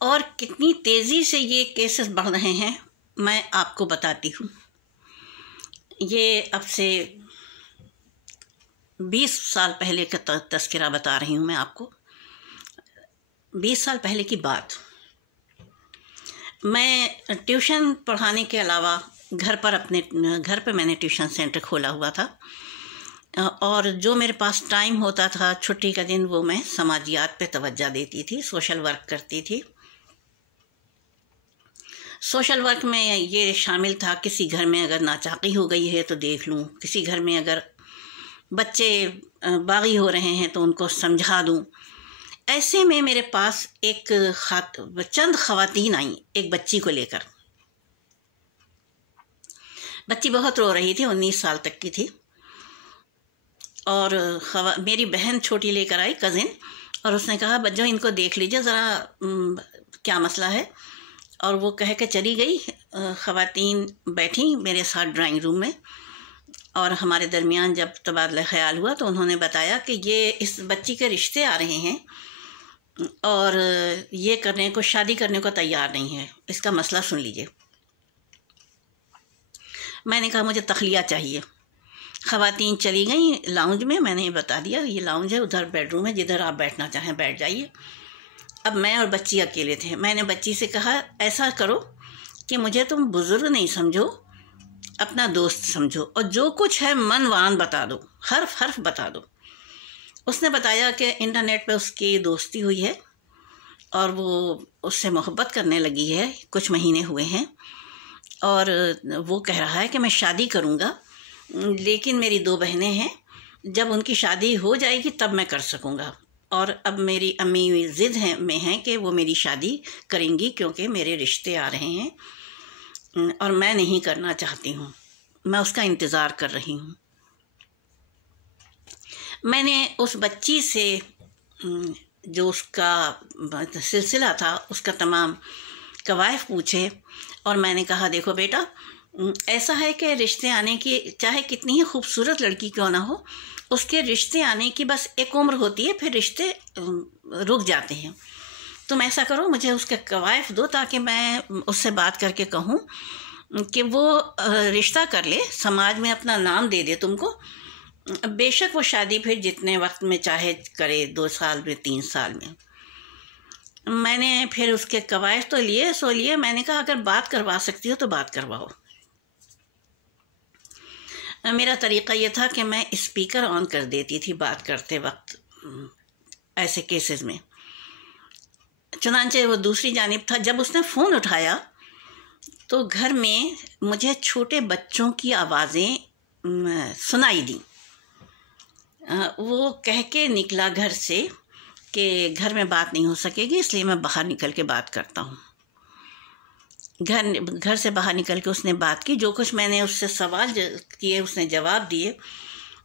اور کتنی تیزی سے یہ کیسز بڑھ رہے ہیں میں آپ کو بتاتی ہوں۔ یہ اب سے 20 سال پہلے کا تذکرہ بتا رہی ہوں میں آپ کو۔ 20 سال پہلے کی بات، میں ٹیوشن پڑھانے کے علاوہ اپنے گھر پہ میں نے ٹیوشن سینٹر کھولا ہوا تھا، اور جو میرے پاس ٹائم ہوتا تھا چھٹی کا دن وہ میں سماجیات پہ توجہ دیتی تھی، سوشل ورک کرتی تھی۔ سوشل ورک میں یہ شامل تھا کسی گھر میں اگر ناچاقی ہو گئی ہے تو دیکھ لوں، کسی گھر میں اگر بچے باغی ہو رہے ہیں تو ان کو سمجھا دوں۔ ایسے میں میرے پاس چند خواتین آئیں ایک بچی کو لے کر۔ بچی بہت رو رہی تھی، 19 سال تک کی تھی، اور میری بہن چھوٹی لے کر آئی، کزن، اور اس نے کہا بچوں ان کو دیکھ لیجیے ذرا کیا مسئلہ ہے، اور وہ کہہ کے چلی گئی۔ خواتین بیٹھیں میرے ساتھ ڈرائنگ روم میں، اور ہمارے درمیان جب تبادلہ خیال ہوا تو انہوں نے بتایا کہ یہ اس بچی کے رشتے آ رہے ہیں اور یہ شادی کرنے کو تیار نہیں ہے، اس کا مسئلہ سن لیجیے۔ میں نے کہا مجھے تخلیہ چاہیے۔ خواتین چلی گئیں لاؤنج میں، میں نے بتا دیا یہ لاؤنج ہے، ادھر بیڈ روم ہے، جدھر آپ بیٹھنا چاہیں بیٹھ جائیے۔ اب میں اور بچی اکیلے تھے۔ میں نے بچی سے کہا ایسا کرو کہ مجھے تم بزرگ نہیں سمجھو، اپنا دوست سمجھو، اور جو کچھ ہے من وان بتا دو، حرف حرف بتا دو۔ اس نے بتایا کہ انٹرنیٹ پہ اس کی دوستی ہوئی ہے اور وہ اس سے محبت کرنے لگی ہے، کچھ مہینے ہوئے ہیں، اور وہ کہہ رہا ہے کہ میں شادی کروں گا، لیکن میری 2 بہنیں ہیں، جب ان کی شادی ہو جائے گی تب میں کر سکوں گا، اور اب میری امی ضد میں ہیں کہ وہ میری شادی کریں گی کیونکہ میرے رشتے آ رہے ہیں اور میں نہیں کرنا چاہتی ہوں، میں اس کا انتظار کر رہی ہوں۔ میں نے اس بچی سے جو اس کا سلسلہ تھا، اس کا تمام کوائف پوچھے، اور میں نے کہا دیکھو بیٹا، ایسا ہے کہ رشتے آنے کی چاہے کتنی ہی خوبصورت لڑکی کیوں نہ ہو، اس کے رشتے آنے کی بس ایک عمر ہوتی ہے، پھر رشتے رک جاتے ہیں۔ تم ایسا کرو مجھے اس کے کوائف دو تاکہ میں اس سے بات کر کے کہوں کہ وہ رشتہ کر لے، سماج میں اپنا نام دے دے تم کو، بے شک وہ شادی پھر جتنے وقت میں چاہے کرے، 2 سال میں 3 سال میں۔ میں نے پھر اس کے کوائف تو لیے، میں نے کہا اگر بات کروا سکتی ہو تو بات کرواؤ۔ میرا طریقہ یہ تھا کہ میں اسپیکر آن کر دیتی تھی بات کرتے وقت ایسے کیسز میں۔ چنانچہ وہ دوسری جانب تھا، جب اس نے فون اٹھایا تو گھر میں مجھے چھوٹے بچوں کی آوازیں سنائی دیں۔ وہ کہہ کے نکلا گھر سے کہ گھر میں بات نہیں ہو سکے گی، اس لیے میں باہر نکل کے بات کرتا ہوں۔ گھر سے باہر نکل کے اس نے بات کی، جو کچھ میں نے اس سے سوال کیے اس نے جواب دیے۔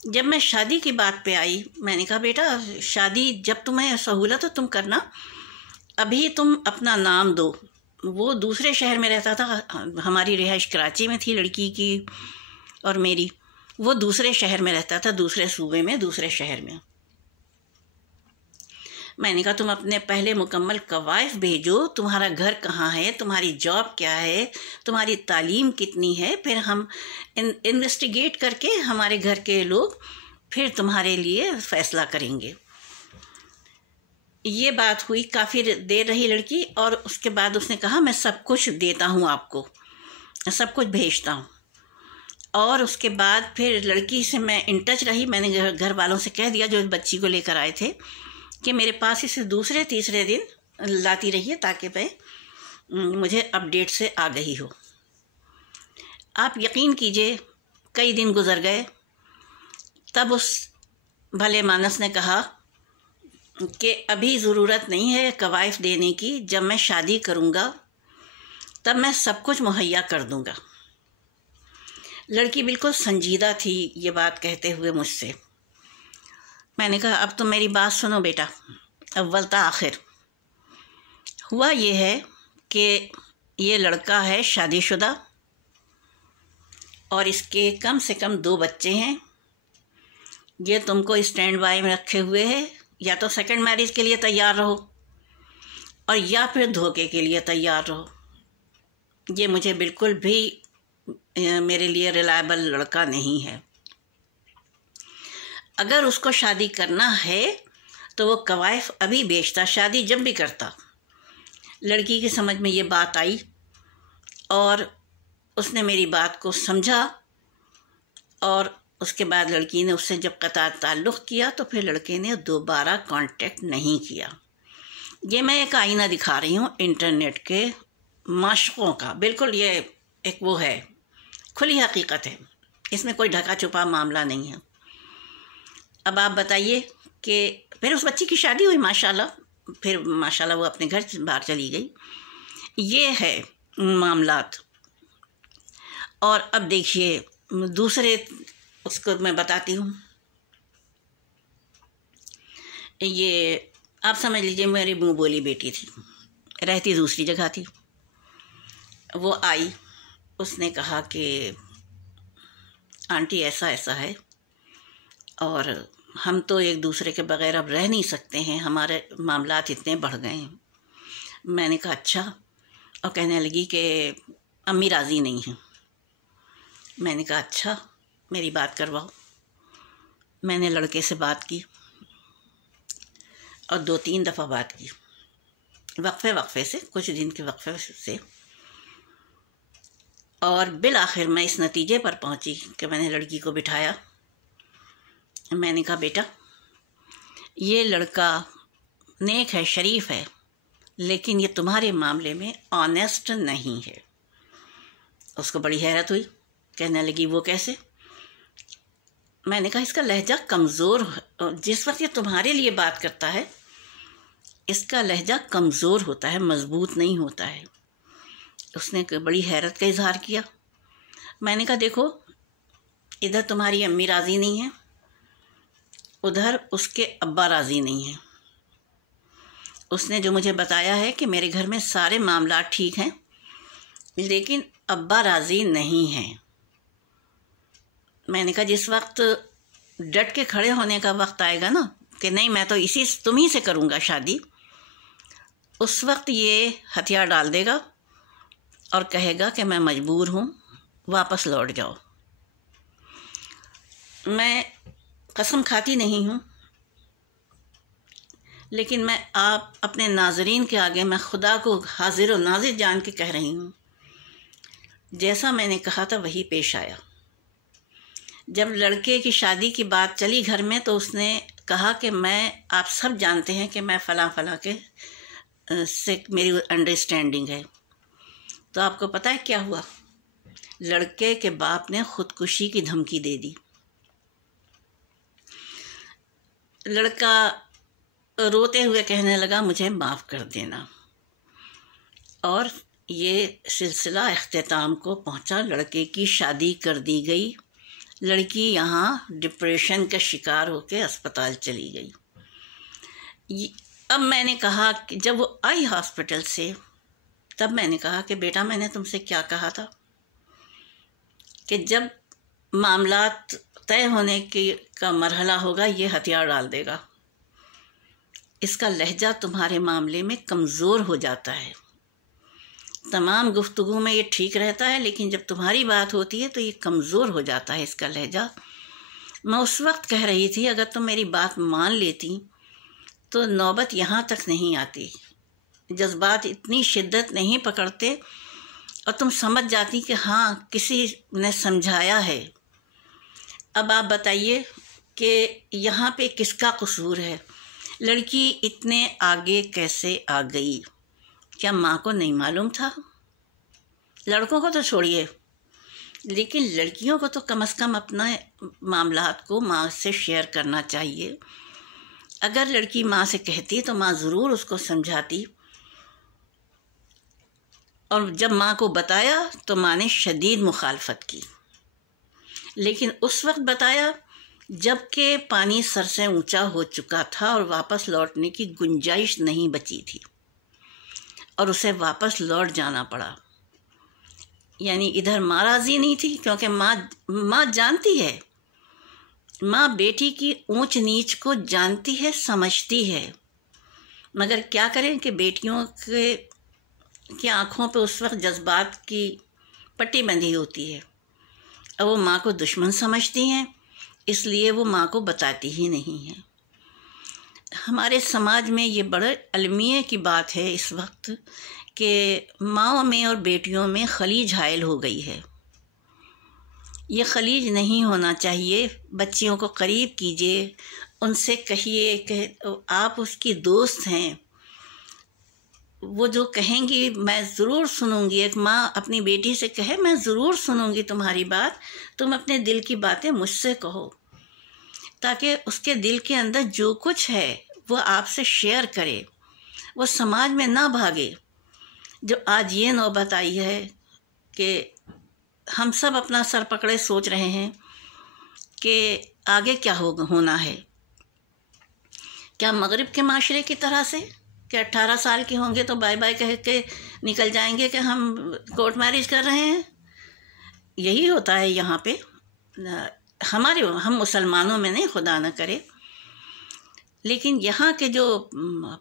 جب میں شادی کی بات پہ آئی، میں نے کہا بیٹا شادی جب تمہیں سہولت ہو تم کرنا، ابھی تم اپنا نام دو۔ وہ دوسرے شہر میں رہتا تھا، ہماری رہائش کراچی میں تھی لڑکی کی اور میری، وہ دوسرے شہر میں رہتا تھا، دوسرے صوبے میں، دوسرے شہر میں۔ میں نے کہا تم اپنے پہلے مکمل کوائف بھیجو، تمہارا گھر کہاں ہے، تمہاری جاب کیا ہے، تمہاری تعلیم کتنی ہے، پھر ہم انویسٹیگیٹ کر کے ہمارے گھر کے لوگ پھر تمہارے لیے فیصلہ کریں گے۔ یہ بات ہوئی، کافی دیر رہی لڑکی، اور اس کے بعد اس نے کہا میں سب کچھ دیتا ہوں آپ کو، سب کچھ بھیجتا ہوں۔ اور اس کے بعد پھر لڑکی سے میں ان ٹچ رہی۔ میں نے گھر والوں سے کہہ دیا جو بچی کو لے کر آئے تھے کہ میرے پاس اسے دوسرے تیسرے دن لاتی رہیے تاکہ میں مجھے اپڈیٹ سے آگہی ہو۔ آپ یقین کیجئے کئی دن گزر گئے، تب اس بھلے مانس نے کہا کہ ابھی ضرورت نہیں ہے کوائف دینے کی، جب میں شادی کروں گا تب میں سب کچھ مہیا کر دوں گا۔ لڑکی بالکل سنجیدہ تھی یہ بات کہتے ہوئے مجھ سے۔ میں نے کہا اب تم میری بات سنو بیٹا، اول تا آخر ہوا یہ ہے کہ یہ لڑکا ہے شادی شدہ اور اس کے کم سے کم 2 بچے ہیں، یہ تم کو اسٹینڈ بائی میں رکھے ہوئے ہے، یا تو سیکنڈ میرج کے لیے تیار رہو، اور یا پھر دھوکے کے لیے تیار رہو۔ یہ مجھے بالکل بھی میرے لیے ریلائبل لڑکا نہیں ہے۔ اگر اس کو شادی کرنا ہے تو وہ کوائف ابھی بیچتا، شادی جب بھی کرتا۔ لڑکی کی سمجھ میں یہ بات آئی اور اس نے میری بات کو سمجھا، اور اس کے بعد لڑکی نے اس سے جب قطع تعلق کیا تو پھر لڑکے نے دوبارہ کانٹیکٹ نہیں کیا۔ یہ میں ایک آئینہ دکھا رہی ہوں انٹرنیٹ کے معشوقوں کا، بالکل یہ ایک وہ ہے، کھلی حقیقت ہے، اس میں کوئی ڈھکا چھپا معاملہ نہیں ہے۔ اب آپ بتائیے کہ پھر اس بچی کی شادی ہوئی ماشاءاللہ، پھر ماشاءاللہ وہ اپنے گھر باہر چلی گئی۔ یہ ہے معاملات۔ اور اب دیکھیے دوسرے، اس کو میں بتاتی ہوں۔ یہ آپ سمجھ لیجیے میری منہ بولی بیٹی تھی، رہتی دوسری جگہ تھی۔ وہ آئی، اس نے کہا کہ آنٹی ایسا ایسا ہے اور ہم تو ایک دوسرے کے بغیر اب رہ نہیں سکتے ہیں، ہمارے معاملات اتنے بڑھ گئے ہیں۔ میں نے کہا اچھا، اور کہنے لگی کہ امی راضی نہیں ہیں۔ میں نے کہا اچھا، میری بات کرواؤ۔ میں نے لڑکے سے بات کی اور 2-3 دفعہ بات کی، وقفے سے، کچھ دن کے وقفے سے، اور بالآخر میں اس نتیجے پر پہنچی کہ میں نے لڑکی کو بٹھایا۔ میں نے کہا بیٹا، یہ لڑکا نیک ہے، شریف ہے، لیکن یہ تمہارے معاملے میں آنیسٹ نہیں ہے۔ اس کو بڑی حیرت ہوئی، کہنے لگی وہ کیسے؟ میں نے کہا اس کا لہجہ کمزور، جس وقت یہ تمہارے لیے بات کرتا ہے اس کا لہجہ کمزور ہوتا ہے، مضبوط نہیں ہوتا ہے۔ اس نے بڑی حیرت کا اظہار کیا۔ میں نے کہا دیکھو، ادھر تمہاری امی راضی نہیں ہے، ادھر اس کے ابا راضی نہیں ہیں۔ اس نے جو مجھے بتایا ہے کہ میرے گھر میں سارے معاملات ٹھیک ہیں لیکن ابا راضی نہیں ہیں۔ میں نے کہا جس وقت ڈٹ کے کھڑے ہونے کا وقت آئے گا نا کہ نہیں میں تو تمہیں سے کروں گا شادی، اس وقت یہ ہتھیار ڈال دے گا اور کہے گا کہ میں مجبور ہوں، واپس لوٹ جاؤ۔ میں قسم کھاتی نہیں ہوں، لیکن میں آپ اپنے ناظرین کے آگے میں خدا کو حاضر و ناظر جان کے کہہ رہی ہوں، جیسا میں نے کہا تھا وہی پیش آیا۔ جب لڑکے کی شادی کی بات چلی گھر میں تو اس نے کہا کہ آپ سب جانتے ہیں کہ میں فلاں کے سے میری انڈرسٹینڈنگ ہے۔ تو آپ کو پتہ ہے کیا ہوا؟ لڑکے کے باپ نے خودکشی کی دھمکی دے دی۔ لڑکا روتے ہوئے کہنے لگا مجھے معاف کر دینا، اور یہ سلسلہ اختتام کو پہنچا، لڑکے کی شادی کر دی گئی، لڑکی یہاں ڈپریشن کا شکار ہو کے اسپتال چلی گئی۔ اب میں نے کہا کہ جب وہ آئی ہاسپٹل سے، تب میں نے کہا کہ بیٹا میں نے تم سے کیا کہا تھا کہ جب معاملات طے ہونے کا مرحلہ ہوگا یہ ہتھیار ڈال دے گا۔ اس کا لہجہ تمہارے معاملے میں کمزور ہو جاتا ہے، تمام گفتگو میں یہ ٹھیک رہتا ہے لیکن جب تمہاری بات ہوتی ہے تو یہ کمزور ہو جاتا ہے اس کا لہجہ۔ میں اس وقت کہہ رہی تھی اگر تم میری بات مان لیتی تو نوبت یہاں تک نہیں آتی، جذبات اتنی شدت نہیں پکڑتے اور تم سمجھ جاتی کہ ہاں کسی نے سمجھایا ہے۔ اب آپ بتائیے کہ یہاں پہ کس کا قصور ہے؟ لڑکی اتنے آگے کیسے آ گئی؟ کیا ماں کو نہیں معلوم تھا؟ لڑکوں کو تو چھوڑیے، لیکن لڑکیوں کو تو کم از کم اپنا معاملات کو ماں سے شیئر کرنا چاہیے۔ اگر لڑکی ماں سے کہتی تو ماں ضرور اس کو سمجھاتی، اور جب ماں کو بتایا تو ماں نے شدید مخالفت کی، لیکن اس وقت بتایا جب کہ پانی سر سے اونچا ہو چکا تھا اور واپس لوٹنے کی گنجائش نہیں بچی تھی، اور اسے واپس لوٹ جانا پڑا۔ یعنی ادھر ماں راضی نہیں تھی کیونکہ ماں جانتی ہے، ماں بیٹی کی اونچ نیچ کو جانتی ہے، سمجھتی ہے، مگر کیا کریں کہ بیٹیوں کی آنکھوں پہ اس وقت جذبات کی پٹی بندھی ہوتی ہے اور وہ ماں کو دشمن سمجھتی ہیں، اس لیے وہ ماں کو بتاتی ہی نہیں ہیں۔ ہمارے سماج میں یہ بڑے المیے کی بات ہے اس وقت کہ ماؤں میں اور بیٹیوں میں خلیج حائل ہو گئی ہے۔ یہ خلیج نہیں ہونا چاہیے۔ بچیوں کو قریب کیجیے، ان سے کہیے کہ آپ اس کی دوست ہیں، وہ جو کہیں گی میں ضرور سنوں گی۔ ایک ماں اپنی بیٹی سے کہے میں ضرور سنوں گی تمہاری بات، تم اپنے دل کی باتیں مجھ سے کہو، تاکہ اس کے دل کے اندر جو کچھ ہے وہ آپ سے شیئر کرے، وہ سماج میں نہ بھاگے۔ جو آج یہ نوبت آئی ہے کہ ہم سب اپنا سر پکڑے سوچ رہے ہیں کہ آگے کیا ہونا ہے۔ کیا مغرب کے معاشرے کی طرح سے کہ 18 سال کے ہوں گے تو بائے بائے کہہ کے نکل جائیں گے کہ ہم کورٹ میرج کر رہے ہیں؟ یہی ہوتا ہے یہاں پہ ہم مسلمانوں میں نہیں، خدا نہ کرے، لیکن یہاں کے جو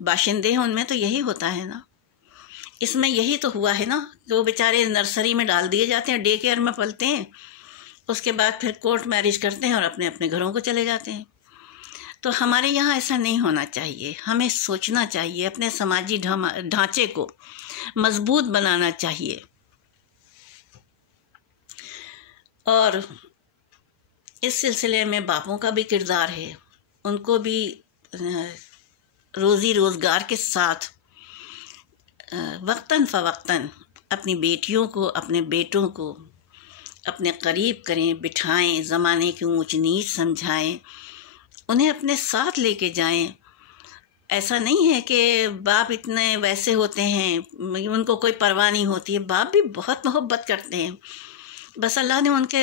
باشندے ہیں ان میں تو یہی ہوتا ہے نا۔ اس میں یہی تو ہوا ہے نا کہ وہ بیچارے نرسری میں ڈال دیے جاتے ہیں، ڈے کیئر میں پلتے ہیں، اس کے بعد پھر کورٹ میرج کرتے ہیں اور اپنے اپنے گھروں کو چلے جاتے ہیں۔ تو ہمارے یہاں ایسا نہیں ہونا چاہیے۔ ہمیں سوچنا چاہیے، اپنے سماجی ڈھانچے کو مضبوط بنانا چاہیے، اور اس سلسلے میں باپوں کا بھی کردار ہے، ان کو بھی روزی روزگار کے ساتھ وقتاً فوقتاً اپنی بیٹیوں کو، اپنے بیٹوں کو اپنے قریب کریں، بٹھائیں، زمانے کی اونچ نیچ سمجھائیں، انہیں اپنے ساتھ لے کے جائیں۔ ایسا نہیں ہے کہ باپ اتنے ویسے ہوتے ہیں، ان کو کوئی پرواہ نہیں ہوتی ہے۔ باپ بھی بہت محبت کرتے ہیں، بس اللہ نے ان کے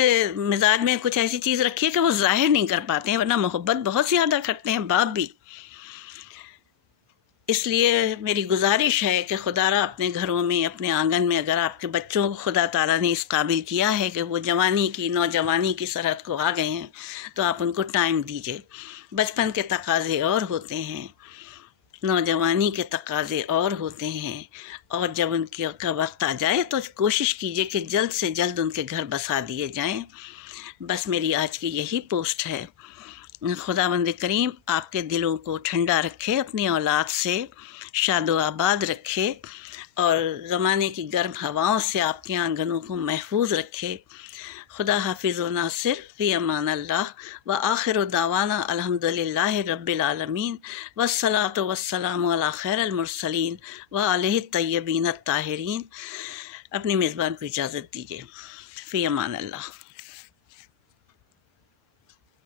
مزاج میں کچھ ایسی چیز رکھی ہے کہ وہ ظاہر نہیں کر پاتے ہیں، ورنہ محبت بہت زیادہ کرتے ہیں باپ بھی۔ اس لیے میری گزارش ہے کہ خدا را اپنے گھروں میں، اپنے آنگن میں اگر آپ کے بچوں کو خدا تعالیٰ نے اس قابل کیا ہے کہ وہ جوانی کی، نوجوانی کی سرحد کو آ گئے ہیں، تو آپ ان کو ٹائم دیجئے۔ بچپن کے تقاضے اور ہوتے ہیں، نوجوانی کے تقاضے اور ہوتے ہیں، اور جب ان کا وقت آ جائے تو کوشش کیجئے کہ جلد سے جلد ان کے گھر بسا دیے جائیں۔ بس میری آج کی یہی پوسٹ ہے۔ خداوند کریم آپ کے دلوں کو ٹھنڈا رکھے، اپنی اولاد سے شاد و آباد رکھے، اور زمانے کی گرم ہواؤں سے آپ کے آنگنوں کو محفوظ رکھے۔ خدا حافظ و ناصر، فی امان اللہ، وآخر دعوانا الحمدللہ رب العالمین، والصلاة والسلام علی خیر المرسلین وآلہ الطیبین الطاہرین۔ اپنی میزبان کو اجازت دیجیے، فی امان اللہ۔